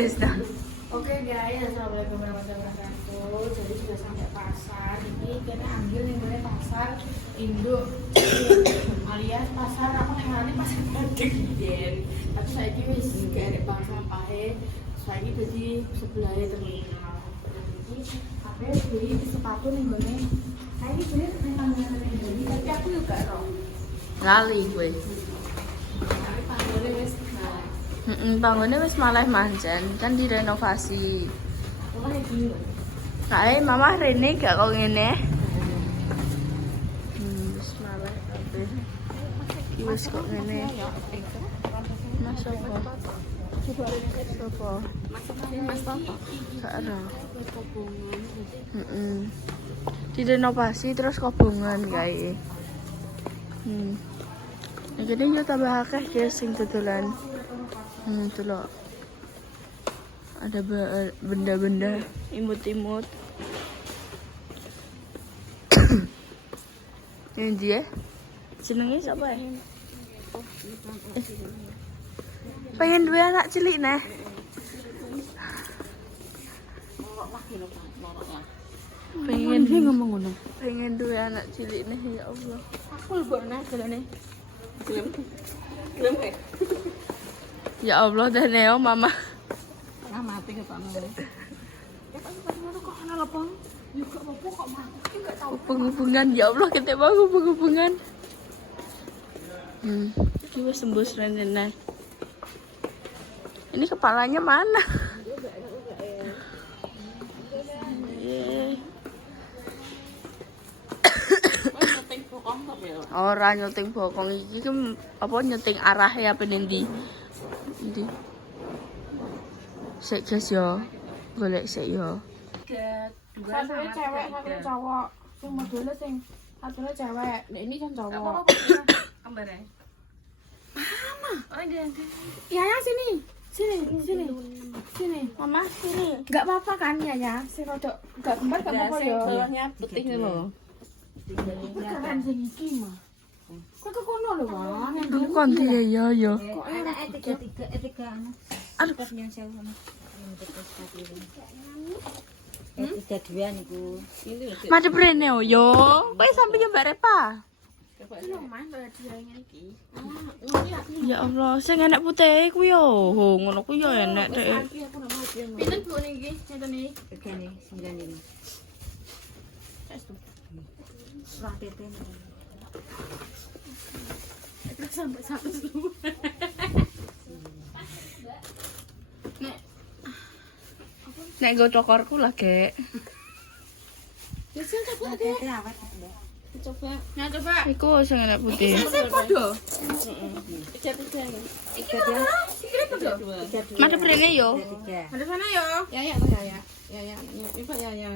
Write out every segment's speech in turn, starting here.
wes dah. Oke guys, assalamualaikum warahmatullahi wabarakatuh. Jadi sudah sampai pasar. Ini kita ambil nih dari pasar induk alias pasar apa yang ngarani pasar Padegiden. Tapi saya ini wis gak ada bang sampahe. Saya ini jadi sebelahnya terminal. Jadi apa beli sepatu nih gone. Saya ini beli tanggalan ini, tapi aku juga roh. Lali gue. Tapi panggilnya wis nah. Bangunnya wis malah manjan kan direnovasi. Aku kan iki. Kae mama Rene gak kok ngene. Wis malah kabeh. Iki wis kok ngene. Mas apa? Sopo? Mas Toto. Gak ada. Direnovasi terus kobongan kae. Jadi yo tambah akeh guys sing dodolan. Itu loh. Ada benda-benda imut-imut. Ini dia. Jenenge siapa ya? Pengen dua anak cilik neh. Pengen dia ngomong ngono. Pengen dua anak cilik nih ya Allah. Aku lebok nang dalane. Gelem kae. Ya Allah dah neo mama. Tengah mati ketane. Ya kan ngono kok ana lepong. Ya gak apa-apa kok mati enggak tahu. Hubung-hubungan ya Allah kita mau hubung-hubungan. Iki wis sembus renene. Ini kepalanya mana? Ora nyeting bokong iki apa nyeting arah ya penendi. Ndi. Sik guys yo. Golek sik yo. Satunya cewek, satunya cowok. Sing modelnya satunya cewek. Nah ini kan cowok. Kembar ya? Mama. Oh dia. Yaya sini. Sini. Mama sini. Enggak apa-apa kan Yaya? Sing rodok enggak kembar enggak apa-apa ya. Bawahnya putih lho. Keren sing iki mah. Kok ke kono lho, Bang. Kon dia yo. Kok enak tiga anak. Aduh. Yang sewu sama. Tiga dua niku. Madep rene yo. Kowe sampe Mbak Repa. Ya Allah, sing enek putih kuwi yo. Ho, ngono kuwi yo enek dek. Pinten Bu niki? Sinten iki? Regane 95. Saestu. Wah, teten. Sampai 100 dulu. Nek nggo cokorku lah, Gek. Ya sing coba deh. Coba. Nah, coba. Iku sing enek putih. Sing podo. Heeh. Tiga dia. Iki podo. Madep rene yo. Tiga. Ada sana yo. Ya. Coba ya.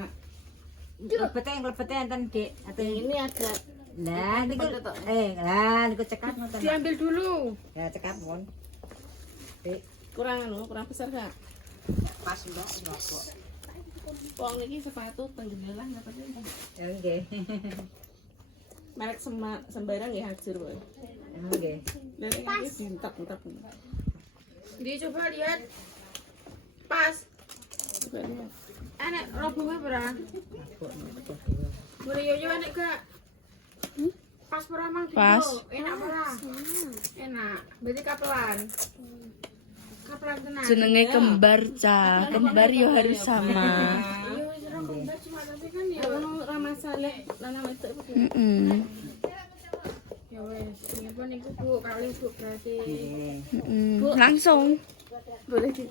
Lebete enten, Dik. Atau Ini ada Lah niku niku cekat ngoten. diambil dulu. Ya cekat pun. Dik, Kurang besar gak? pas Mbak rokok. Wong niki sepatu tenggelam apa sih? Ya nggih. Merek sembarang ya hancur, Boy. Nggih. Dari ini bintak. Dia coba lihat. Pas. Coba lihat. Enak robongnya berapa? Boleh yo enak gak? Pas pura mang Pas. Enak pura? Enak. Berarti kapelan. Kapelan tenang. Jenenge kembar, Cah. Kembar yo harus sama. Iya wis ora kembar cuma tapi kan ya ono ra masalah lanang wedok iku. Ya wis, ini pun iku Bu, kali Bu berarti. Langsung. Boleh di.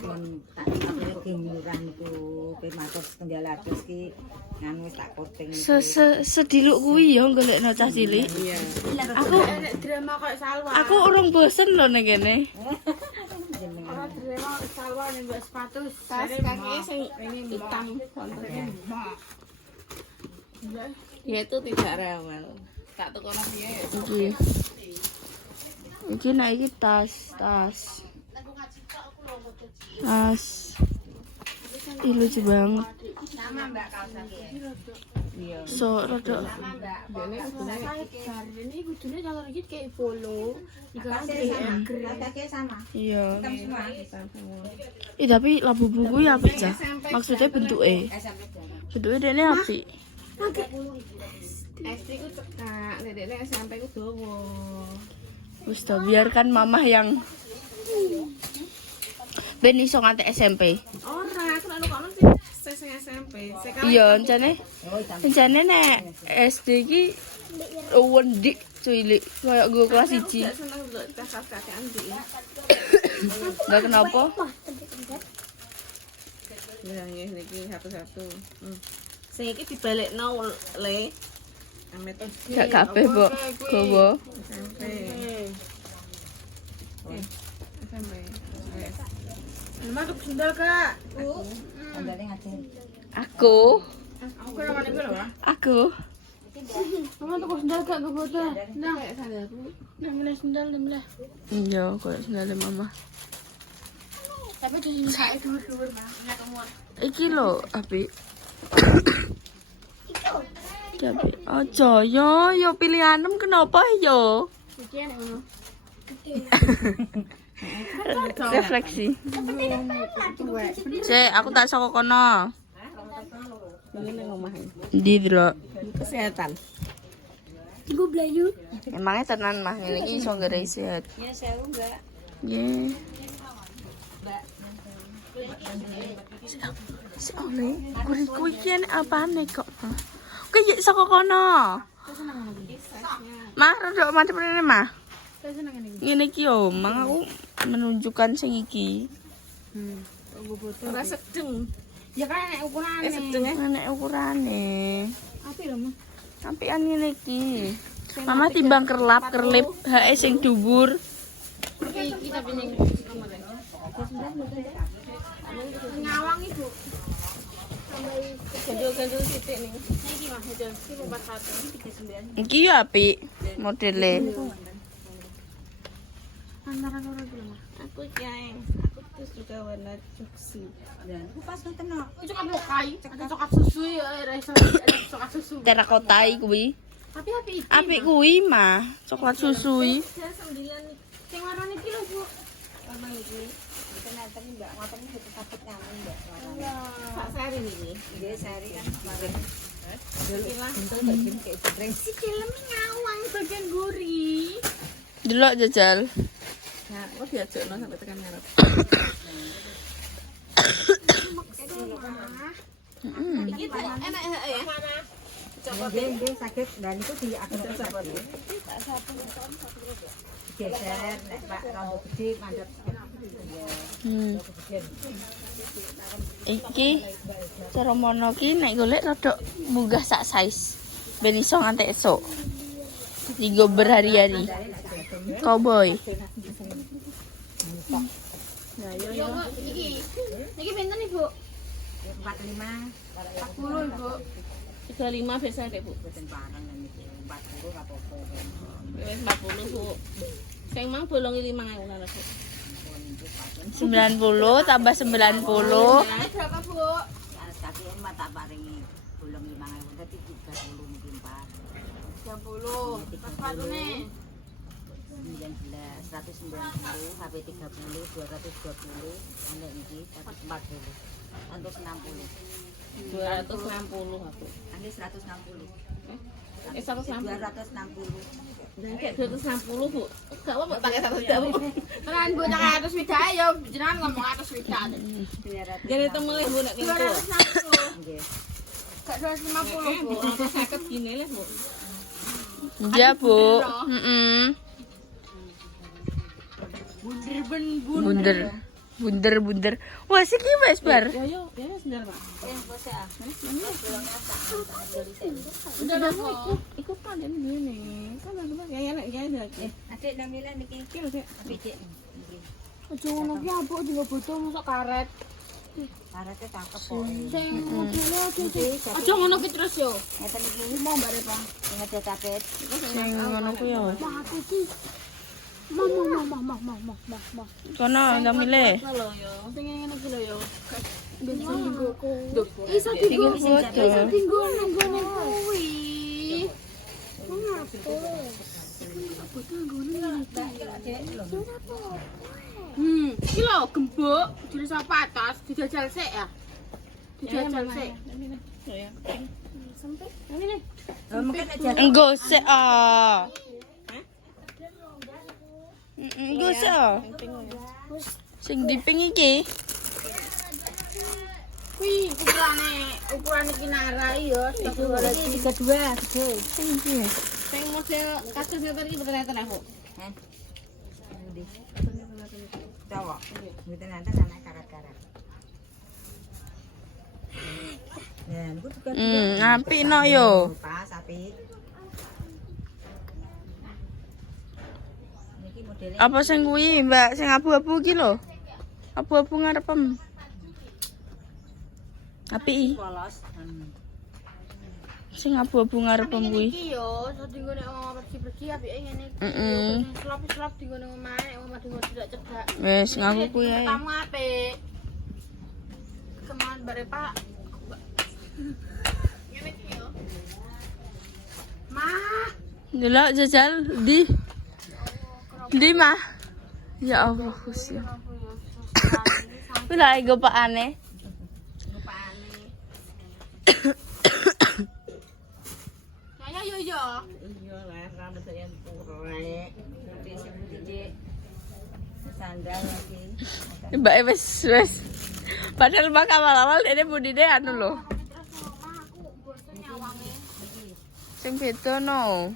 Pun tak lagi murah niku pe matur setunggal atus ki nganu wis tak korting. Sediluk kuwi yo golekno cah cilik. Iya. Aku Enak drama kayak Salwa. aku urung bosen lho ning kene. Ora drama Salwa ning mbak sepatu tas kaki sing hitam kontennya. Ya itu tidak rewel. Tak tukono piye ya. Iki nek iki tas. Ih lucu banget. Sama Mbak kaos iki. Iya. So rada Dene kudune ini kudune kalau gitu kayak polo. Sama. Kakaknya sama. Iya. Hitam semua. Tapi labu buku ya apik ya. Maksudnya bentuknya. SMP dong. Bentuknya dene apik. SD ku cekak, dedekne SMP ku dawa. Wis to biarkan mamah yang ben iso nganti SMP. Ora, aku nek kono sing SMP. Iya, encane Oh, hitam. encane nek SD ki wendik cilik kayak gue kelas 1. Gak seneng ndelok tes kakean iki. Enggak kenapa? Ya niki satu-satu. Sing iki dibalekno le. Amet Gak kabeh, Mbok. Gowo. SMP. SMP. Masuk sendal, Kak. Sandalnya ngajin. Aku. Aku kira mana gue lho. Aku. Mama tuku sendal gak gue foto. Nah, kayak sandalku. Nah, milih sendal dan milih. Iya, koyo sendal mama. Tapi di sini saya dulu Iki lho, apik. Iki apik. Aja yo pilihanem kenapa yo? Iki enak ngono. Refleksi. Cek, aku tak saka kono. Ini nang omahe. Ndi, Dro? Kesehatan. Gue belayu. Emangnya tenan mah ngene iki iso nggarai sehat. Ya, saya enggak. Ye. Si Oleh, kuriku iki apane kok? Kayak saka kono. Mah, rodok macam rene mah. Saya seneng ini. Ngene iki yo, mang aku menunjukkan sing iki. Gue foto. Ora sedeng. Ya kan enak ukurannya. Sedeng ya. Nek ukurane. Apa ya, Mama? Ampian ngene iki. Mama timbang kerlip hae sing dhuwur. Iki tapi ning ngawang Ibu. Gandul-gandul sithik ning. Iki Mas, itu 41 39. Iki yo apik modele. Antara loro iki lho, Mas. Aku yang aku terus juga warna juksi. Dan aku pas nonton no. Coklat lokai, ada coklat susu ya, ada coklat susu. Terakotai kuwi. Tapi itu. Apik kuwi mah, coklat susui. Saya 9. Sing warna iki lho, Bu. Sama iki. Ternyata enggak ngoten iki sakit nyamun enggak. Sak seri niki. Dia sehari kan kemarin. Dulu bentuk bagian kayak jreng. Si film ngawang bagian gurih. Delok jajal. Nah, aku diajakno sampai tekan ngarep. Iki enak ya. Dia sakit dan itu di aku sakit. Geser nek Pak rambut gede mandek. Iki cara mono ki nek golek rada munggah sak size. Ben iso nganti esuk. Digo berhari-hari. Cowboy. Yo, iki pinten Ibu? 45 40 Ibu. 35 biasa deh, Bu. boten parang kan iki 40 apa-apa. Wis 40, Bu. Sing mang bolongi 5.000 lho, Bu. 90 tambah 90. Berapa, Bu? Tapi emak tak paringi bolong 5.000 tapi 30 mungkin Pak. 30. Pas sepatune. 19 190 HP 30 220 ana iki 140 160 260 aku. Angge 160 160. 260 Dan kayak 260, Bu. Gak apa-apa pakai 160. Tenan Bu nang atus widak yo jenengan ngomong atus widak. 200 Jadi temelih Bu nek kengko. 260. nggih Gak 250 Bu. 50 gini lah, Bu. Iya, Bu. Bunder. Wah, siki wis bar. Yo, ya sendal, Pak. Udah lah Bu. Ikut kan dia ngene. Kan aku ya lagi. Adik Namila niki Iki lho, Dek. apik nggih Aja ngono ki abuk juga butuh masuk karet. parate cakep kok Sing modele aja ngono ki terus yo. ngeten iki Mau mbak Repa. sing ada capit Sing ngono ku yo. Mah aku ki. Mah. Kono ndang milih. Lho yo. Sing ngene iki lho yo. Ben sing nggoku. Duh, Iso Iki dienggo. foto. Iso dienggo nang gone. Iki lho gembok jere sapa atas dijajal sik ya. Dijajal sik. Mungkin aja. Enggo sik ah. Enggo sik ah. Sing diping iki. Kuwi ukurane kinara ya, Ini 32 gede. Sing iki. Sing model kasus ngeten iki mboten aku. Hah? Ndi? Cowok. Mboten nanti anak karat-karat. Ya, niku juga. Apik no yo. Pas apik. Niki modele Apa sing kuwi, Mbak? Sing abu-abu iki lho. Abu-abu ngarepem. Apik. polos. Sing abu-abu ngarepem kuwi. iki yo, so dinggo nek omah pergi-pergi apike ngene iki. Heeh. Slop-slop dinggo ning omah, nek omah dinggo tidak cedak. Wes ngaku kuwi ae. Kamu apik. Keman bare Pak. Ngene iki yo. Mah, Delok jajal di mah. Ya Allah, Gusti. Kuwi lha ego pakane. ya yo yo. Iya lah, rambut saya purek. Nanti sing dijik. Sandal lagi. Mbak wes. Padahal mbak awal-awal dene budine anu lho. Sing beda no.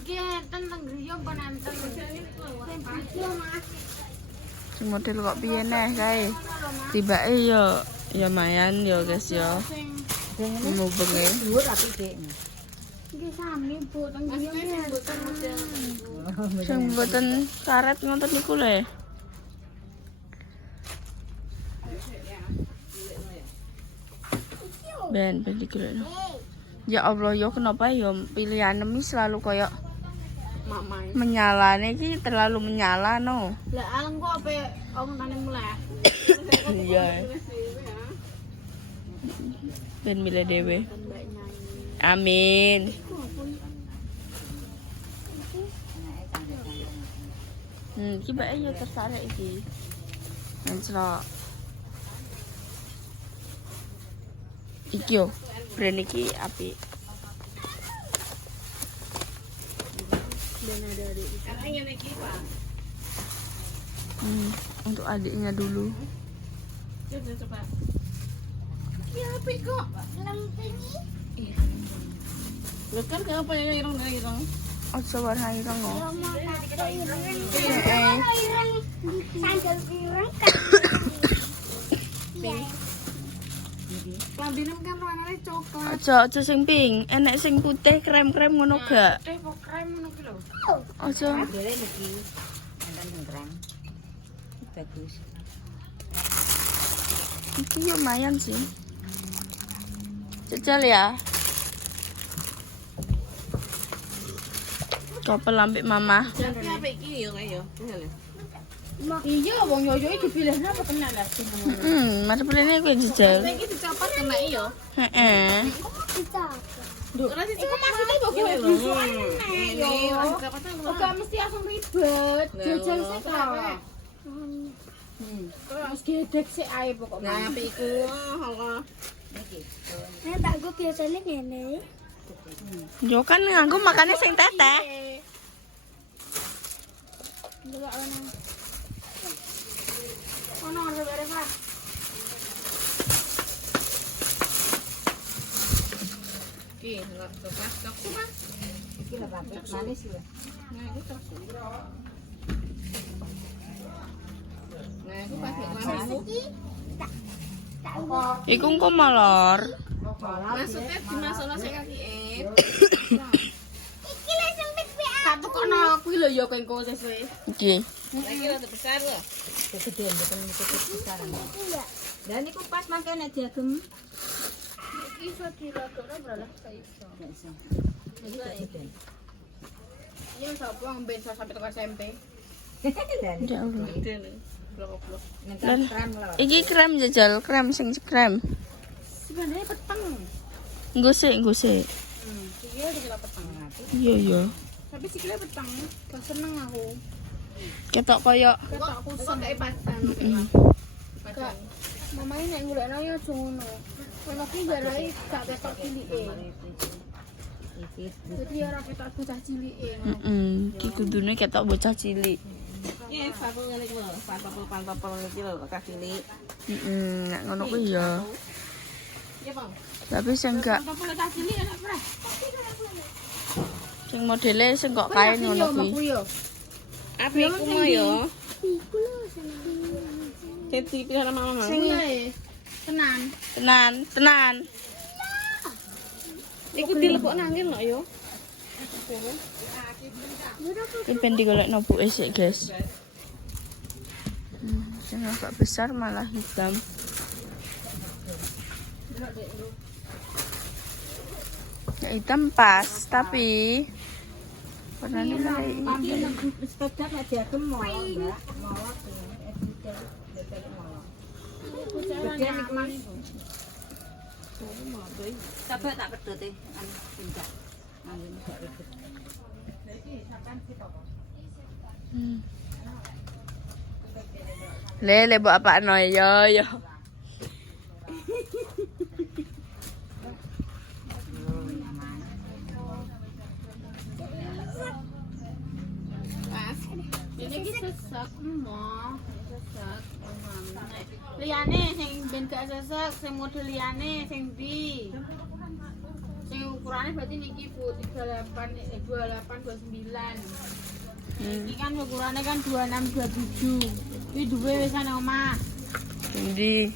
Nggih, tentang griya apa nenten. Sing video Mas. Sing model kok piye neh kae. Tibake yo ya mayan yo guys yo. Dengan Mubenge. dhuwur apik dik. Nggih sami Bu, teng griya nggih mboten model. Sing mboten karet ngoten niku le. Ben dikira. Ya Allah, yo kenapa yo pilihan mi selalu koyo Mamai. menyala iki terlalu menyala no. Lah aleng kok ape omongane mulai. Iya. Ben milih dhewe. Amin. Iki bae yo tertarik iki. Menclok. Iki yo, brand iki apik. Untuk adiknya dulu. Coba. Ya apik kok. Lho kan kenapa ya ireng-ireng? Ojo warna ireng kok. Lambine kan warnane coklat. Ojo sing pink, enek sing putih krem-krem ngono gak? Teh kok krem ngono ki lho. Ojo. Modele niki. Enten krem. Bagus. Iki lumayan sih. Jajal ya. Kopel ambek mama. Tapi apik iki yo kae yo. Iya, wong yoyo iki dipilihne apa tenan lah sing ngono. Mari pelene kowe jajal. Iki dicopot kena yo. Heeh. Ora dicopot maksudnya kok Yo, lho. yo. Dicopot Ora mesti langsung ribet. Jajal sik kok. Terus gedek sik ae pokoknya. Nah, apik iku. Allah. Niki. Tak gue biasanya ngene. Yo kan nganggo makane sing teteh. Delok ana. Ono ora bare Pak. Iki lho pas tok Mas. Iki lho apik manis lho. Nah, iku tok. Nah, iku pas nek Iku engko molor. maksudnya dimasukno sing kaki Satu kono kuwi lho ya kowe engko sesuk. Iki. Lagi rada besar lho. Kegedean mboten cukup besaran. Lah niku pas mangke nek diagem. Iso dirodokno bralah iso. Enggak iso. Iki kegedean. Iya sapa ngombe sampai tok SMP. Dan Ya Allah. Dene. Blok-blok. ngentar krem lho. Iki krem jajal, krem sing krem. Sebenarnya peteng. Nggo sik. Sikilnya dikira peteng. Iya ya. Tapi sikilnya peteng. Gak seneng aku. Ketok koyo. Ketok aku sampai pasan. Gak. Mamanya nek golekno ya aja ngono. Ono ki jarai gak ketok cilike. Jadi ora ketok bocah cilike. Ki kudune ketok bocah cilik. Iya, aku ngene iki lho, pantopel iki lho, kakili. Nek ngono kuwi ya. Iya, Bang. Tapi sing gak Pantopel bocah cilik enak ora? sing modele sing kok kain ngono kuwi. Api ku mau yo. Teti pira mama. Sing tenan. Tenan. Iku dilebok nangin lho yo. Ini pengen digolekno buke sik, guys. Sing agak besar malah hitam. Ya hitam pas, tapi warnanya kayak ini. Sepeda nek diadem molok, Mbak. Molok. Bagian iku Mas. Coba tak pedhot e, anu pindah. Angin gak ribet. Le buat apa no yo. Ini ki sesek emoh. Sesek omane. Liyane sing ben gak sesek, sing model liyane sing ndi? Sing ukurane berarti niki Bu 28 29. Iki kan ukurannya kan 26 27. Kuwi duwe wis ana omah. Endi?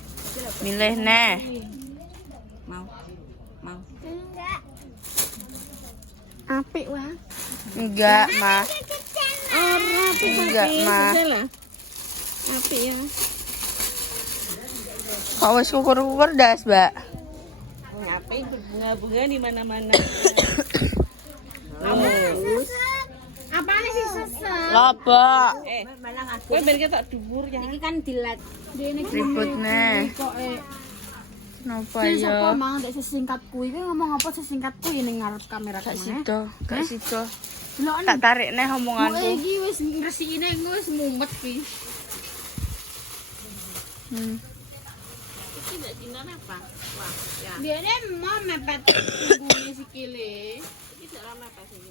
Milih neh. Mau. Enggak. Apik wae. Enggak, Mah. Ora apik Enggak, Mah. Apik ya. Kok wis kukur-kukur das, Mbak? Ngapain bunga-bunga di mana-mana. Apane sih sesek? Lobok. Malah ngaduk. Kowe ben ketok dhuwur ya. Iki kan dilat. Dene Ribut neh. kok Kenapa Sing sapa ya? mang ndek sesingkat kuwi ngomong apa sesingkat kuwi ning ngarep kamera Gak kene. sido. Delok Tak tarik neh Kok omonganku. iki wis ngresikine wis mumet ki. Iki ndak dinan apa? Wah, ya. Biare mau mepet punggungnya sikile. Iki ndak ora mepet iki.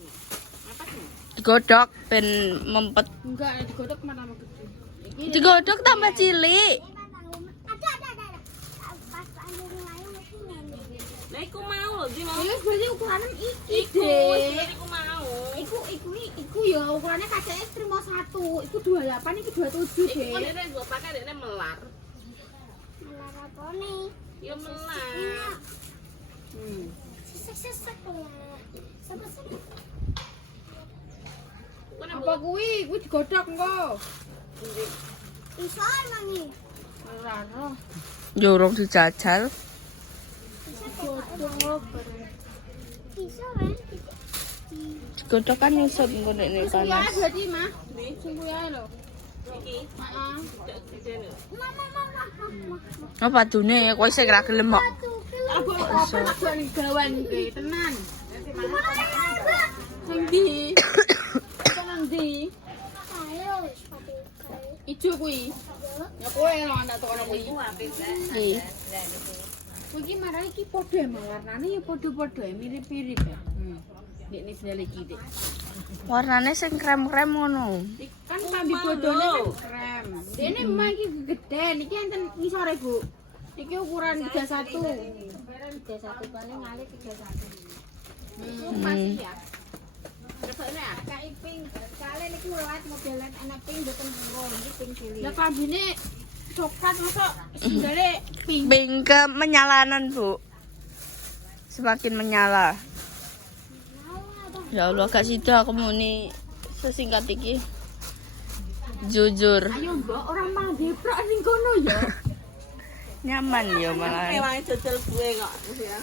Mepet nih. Digodhog ben mempet. Enggak, digodhog mana gede. Iki Digodhog tambah cilik. Ada. Pas ambil lain mesti nenek. Lah iku mau lho, Di mau. Iki berarti ukuran iki, Iku wis Dek. iku mau. Iku ya ukurannya kacanya terima 1. Iku 28, iki 27, Iku Dek. nek mbok pakai dekne melar. Melar apa nih? Ya melar. Sesek lah. Sama-sama. Apa kuwi? Kuwi digodhog engko. Iso mangi. Ora roh. Jorong dijajal. Godhog. Iso kan? Digodhog kan nyusut engko nek Kuwi panas. ae berarti, Mah. Sing kuwi ae lho. Iki Heeh. Mama. Apa dune kowe sing ra gelem kok. Aku apa tak ning gawan iki, tenan. Sing ndi? Tenan ndi? Ayo, sepatu kayu. Ijo kuwi. Ya kowe lho ndak tokono kuwi. Iki. Kuwi iki marane iki padha emang warnane ya padha-padha mirip-mirip ya. Nek nek sendal iki, Dik. Warnane sing krem-krem ngono. Kan pambi bodone kan krem. Dene memang iki gede, niki enten ngisore, Bu. Iki ukuran 31. 31 paling ngalih 31. Masih ya. Rebekne ya. Kayak pink, kalian niki lewat modelan anak pink mboten purun, iki pink cilik. Lah kambine coklat mosok sendale pink. Pink ke menyalanan, Bu. Semakin menyala. Ya Allah, gak sido aku muni sesingkat iki. Jujur. Ayo, Mbak, orang mang deprok ning kono ya. Nyaman ya malah. Ewange jajal gue kok ya.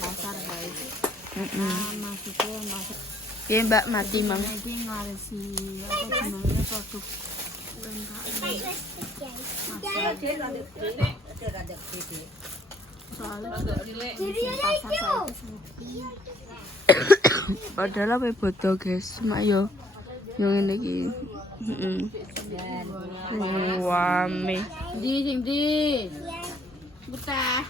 Pasar guys. Masuknya masuk Piye Mbak mati mang. Iki ngaresi apa jenenge produk UMKM. Soalnya pasar Padahal apa bodoh guys, mak yo yang ini ki. Wame. Di. Betah.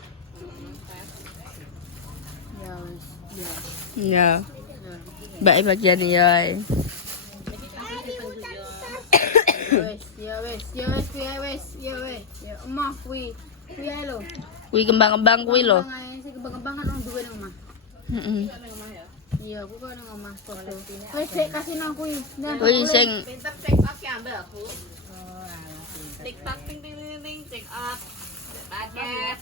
Ya wis, ya. Ya. Mbak bagian ya. Ya wis. Ya omah kuwi. Kuwi ae lho. Kuwi kembang-kembang kuwi lho. Kembang-kembangan orang duwe nang omah. Heeh. Iya, aku kok nang omah kok. Wis sik kasih nang kuwi. Kuwi sing Pinter check up ya Mbak aku. TikTok ting check up. Paket.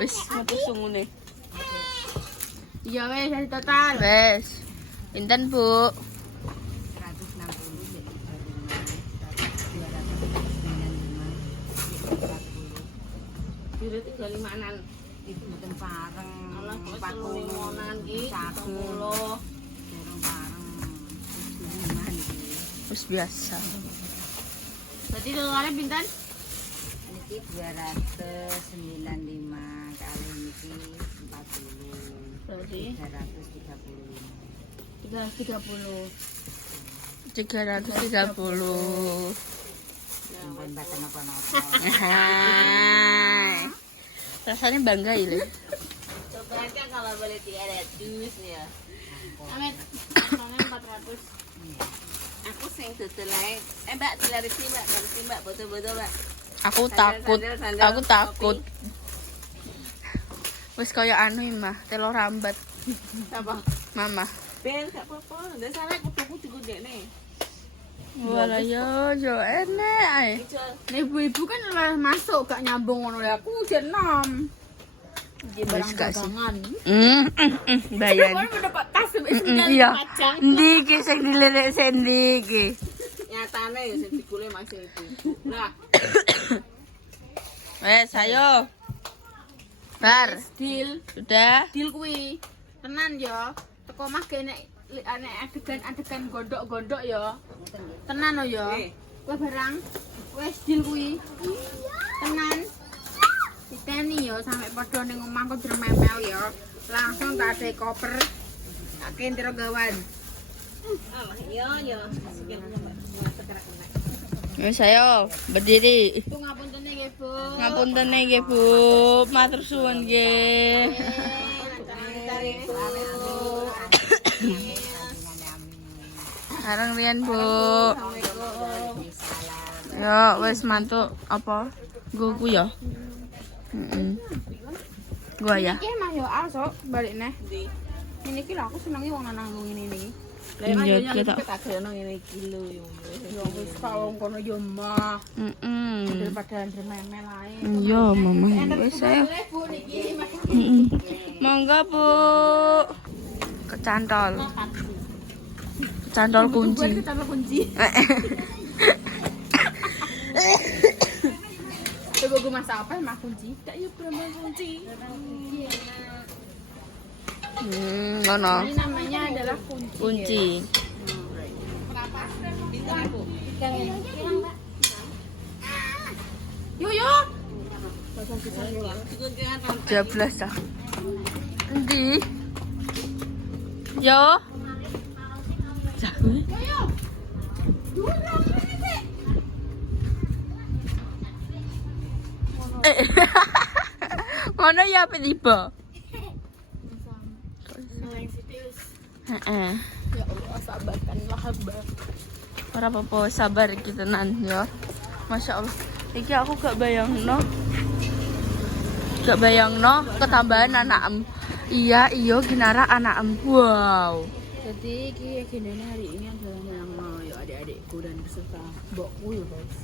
wis habis ngene. Iya wis dari total. Wes. Pinten, Bu? 160 Kira 35-an. itu mboten pareng. Alah kok 40-an ki 10. Dereng pareng. Wis biasa. Berarti totalnya pinten? Niki 295 kali niki 40. Berarti 330. 330. Sampun mboten apa-apa. Rasanya bangga ya. Coba kan kalau boleh 300 ya. Amet. Soalnya 400. Aku sing dodol ae. Mbak, dilarisi Mbak, betul-betul Mbak. Aku takut. Sandal, Aku takut. Wis kaya anu mah, telur rambat. Apa? Mama. Ben, gak apa-apa. Ndak salah kutuku digondekne. Wala yo enek ae. Ijol. Nih ibu-ibu kan malah masuk gak nyambung ngono ya. Aku udah 6. Di barang gak sih? dagangan. Bayan. Kan udah dapat tas wis Iya. pajang. Ndi iki sing dilirik sendi iki? Nyatane ya sing digule masih itu. Lah, Wes, ayo. Bar. Deal. Sudah. Deal kuwi. Tenan ya. Teko mah kene adegan gondok-gondok ya. Tenan lo ya. Eh. Kowe barang wis deal kuwi. Tenan. Diteni ya sampe padha ning omahku drememel ya. Langsung tak ada koper. Tak kentro gawan. yo. Wes ayo, berdiri. Itu ngapunten nggih, Bu. Ngapunten nggih, Bu. Matur suwun nggih. Areng riyen, Bu. Yo, wes mantuk apa? Goku ya. Gua ya. Iki mah yo asok balik neh. Ini ki lho aku senengi wong lanang ngene iki. Iya, kita. Tak geleno ngene iki lho yo. Yo wis kawong kono yo mah. Heeh. Daripada ndrememel ae. Iya, Mama. Wes ayo. Bu niki Monggo, Bu. Kecantol. Kecantol kunci. tambah kunci. Coba gue masak apa mah kunci? Tak yuk berapa kunci. Ngono. Ini namanya adalah kunci. Kunci. Yo yo. 12 dah. Endi? Yo. Jago. Ngono ya apa tiba? Heeh. Ya Allah sabarkanlah hamba. Ora apa-apa sabar iki tenan ya. Masya Allah. Iki aku gak bayangno. Gak bayangno ketambahan anak iya Ginara anak wow. Jadi iki agendanya hari ini adalah yang mau ya adik-adikku dan beserta mbokku ya guys.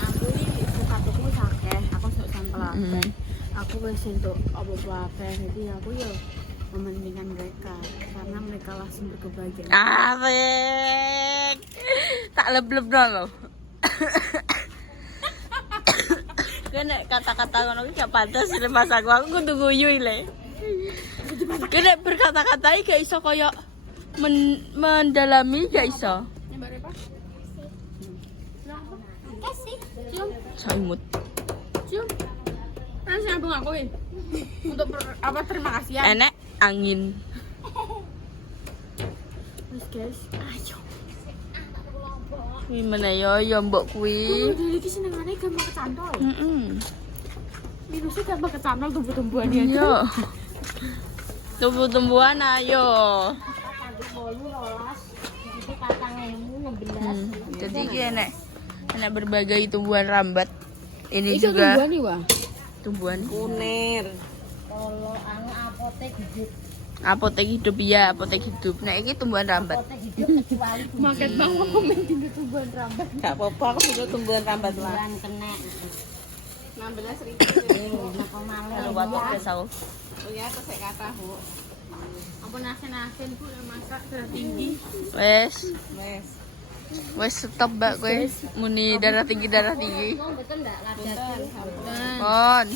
Aku ini suka tuku sakeh, aku sok sampel akeh. Aku wis entuk apa-apa akeh, jadi aku ya mementingkan mereka karena mereka lah sumber kebahagiaan. Tak lebleb loh. kan nek kata-kata ngono ki gak pantes sih pas aku kudu guyu le. Kene berkata-kata iki gak iso koyo mendalami gak iso. Mbak Repa. Kasih. Cium. Saimut. Cium. Kan sambung aku ini. Untuk apa terima kasih ya. Enek angin. Terus guys, ayo. Kuwi meneh yo mbok kuwi. Dari iki senengane gampang kecantol. Heeh. Virusnya gampang kecantol tumbuh-tumbuhan ya. Yo. Tumbuh-tumbuhan ayo. Jadi iki enek berbagai tumbuhan rambat. Ini Itu juga tumbuhan nih, Wah. tumbuhan Kunir. Kalau anu apotek hidup. apotek hidup ya, apotek hidup. Nah, ini tumbuhan rambat. Apotek hidup kecuali Maket bang mau komen tinggi tumbuhan rambat. Gak apa-apa, aku punya tumbuhan rambat lah. bulan kena. 16.000. Nah, kok malah Kalau waktu besau. Oh ya, terus saya kata, Bu. Apa nasen-nasen Bu yang masak darah tinggi. Wes, Wes. wes stop mbak gue. Muni darah tinggi. Betul enggak lada Pon.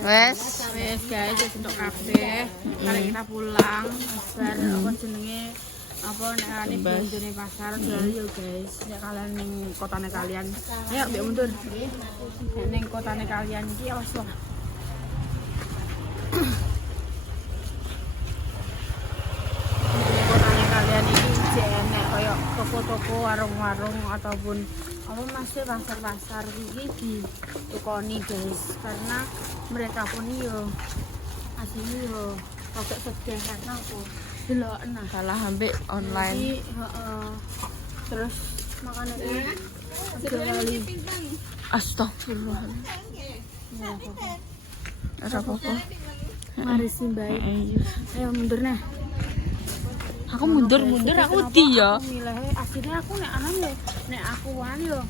Wes. Wes guys, wis untuk kafe. Mari kita pulang. Bar apa jenenge? Apa nek arane bojone pasar dalu yo guys. Nek kalian ning kotane kalian. Ayo mbek mundur. Nek ning kotane kalian iki awas loh. Kotane kalian iki jek enek koyo toko-toko, warung-warung ataupun apa masih pasar-pasar iki di tukoni guys, karena mereka pun yo asli yo agak sedih karena aku delok nah Salah ambek online. jadi terus makan itu sekali Astagfirullah. Ada apa-apa. mari sih baik ayo mundur nah Aku mundur, aku di ya. aku milih aslinya aku nek anan yo nek aku wan yo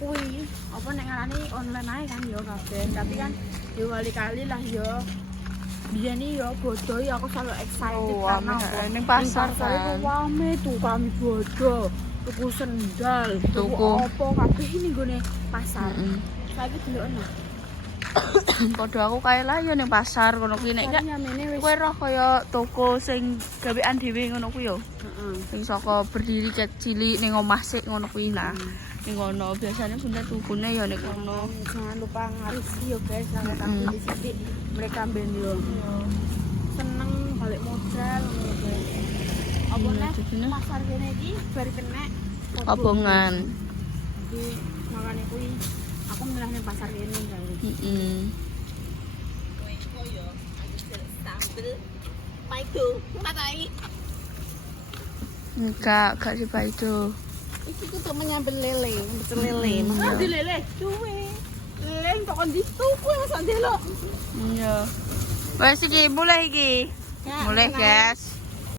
kuwi apa nek ngarani online ae kan yo kabeh tapi kan yo kali-kali lah yo biyen yo bodoh yo aku selalu excited Oh, karena ame, apa? ning pasar Ning pasar iku kan. wame tuh kami bodoh tuku sendal Tuku. apa kabeh ini nggone pasar Heeh. saiki delokno Padha aku kae lah yo ning pasar ngono kuwi nek gak nyamene wis kowe roh kaya toko sing gawean dhewe ngono kuwi yo. heeh Sing saka berdiri cilik ning omah sik ngono kuwi nah. Ning ngono biasanya bunda tukune yo ning kono. jangan lupa ngarusi yo guys sangat tampil di sini mereka ben yo seneng balik modal ngono guys apa Iya, nek jadinya. pasar kene iki bar kena Obongan. jadi makane kuwi aku milih ning pasar kene guys Heeh. Enggak di itu. Itu untuk menyambel lele, pecel lele. ah di lele cuwe lele kok kon dituku mas ndelok Iya. Wes iki mulai iki. Mulai, guys.